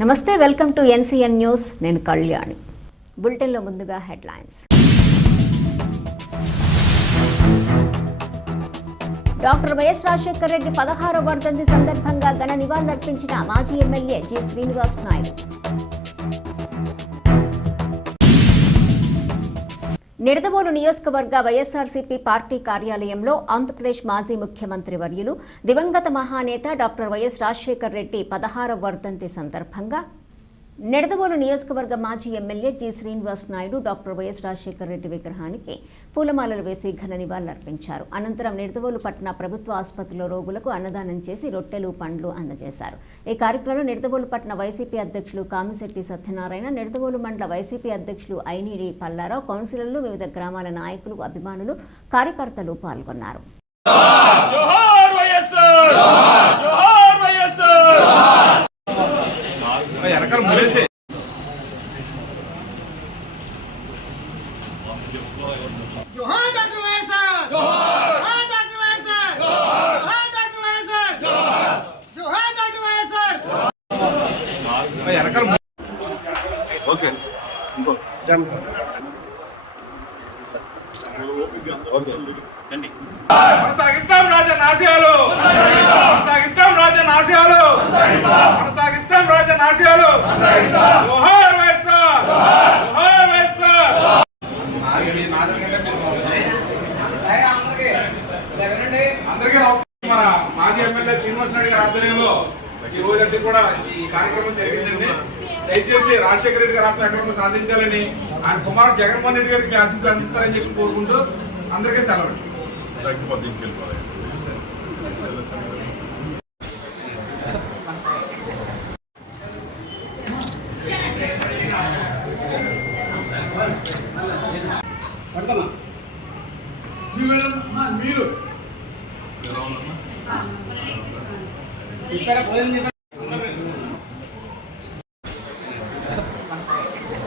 నమస్తే welcome to NCN news. నేను కళ్యాణి. బులెటిన్లో ముందుగా headlines. Doctor Y S Rajasekhara Reddy పదహారో వర్ధంతి సందర్భంగా ఘన నివాళులర్పించిన మాజీ ఎమ్మెల్యే జి శ్రీనివాస్ నాయుడు. నిడదవోలు నియోజకవర్గ వైఎస్ఆర్సీపీ పార్టీ కార్యాలయంలో ఆంధ్రప్రదేశ్ మాజీ ముఖ్యమంత్రి వర్యులు దివంగత మహానేత డాక్టర్ వైఎస్ రాజశేఖర్ రెడ్డి పదహారవ వర్ధంతి సందర్భంగా నిడదవోలు నియోజకవర్గ మాజీ MLA G Srinivas Naidu doctor Y S Rajasekhara Reddy విగ్రహానికి పూలమాలలు వేసి ఘన నివాళులర్పించారు. అనంతరం నిడదవోలు పట్టణ ప్రభుత్వ ఆసుపత్రిలో రోగులకు అన్నదానం చేసి రొట్టెలు పండ్లు అందజేశారు. ఈ కార్యక్రమంలో నిడదవోలు పట్టణ వైసీపీ అధ్యక్షులు కామిశెట్టి సత్యనారాయణ నిడదవోలు మండల వైసీపీ అధ్యక్షులు ఐనిడి పల్లారావు కౌన్సిలర్లు వివిధ గ్రామాల నాయకులు అభిమానులు కార్యకర్తలు పాల్గొన్నారు. డాక్టర్ వైఎస్ఆర్ వెనకాల ఓకే. ఇంకో. కొనసాగిస్తాం రాజన్ ఆశయాలు కొనసాగిస్తాం రాజన్ ఆశయాలు కొనసాగిస్తాం రాజన్ ఆశయాలు జోహార్ వైఎస్ఆర్ జోహార్ వైఎస్ఆర్ అందరికీ నమస్కారం మన మాజీ ఎమ్మెల్యే శ్రీనివాస్ నాయుడు గారి ఆధ్వర్యంలో ఈ కూడా ఈ కార్యక్రమం జరిగిందండి. దయచేసి రాజశేఖర రెడ్డి గారి ఆత్మ సాధించాలని ఆయన కుమారుడు జగన్మోహన్ రెడ్డి గారికి ఆశీస్సులు అందిస్తారని చెప్పి కోరుకుంటూ అందరికీ సెలవు ఇంకెళ్ళిపోవాలి ఇక్కడ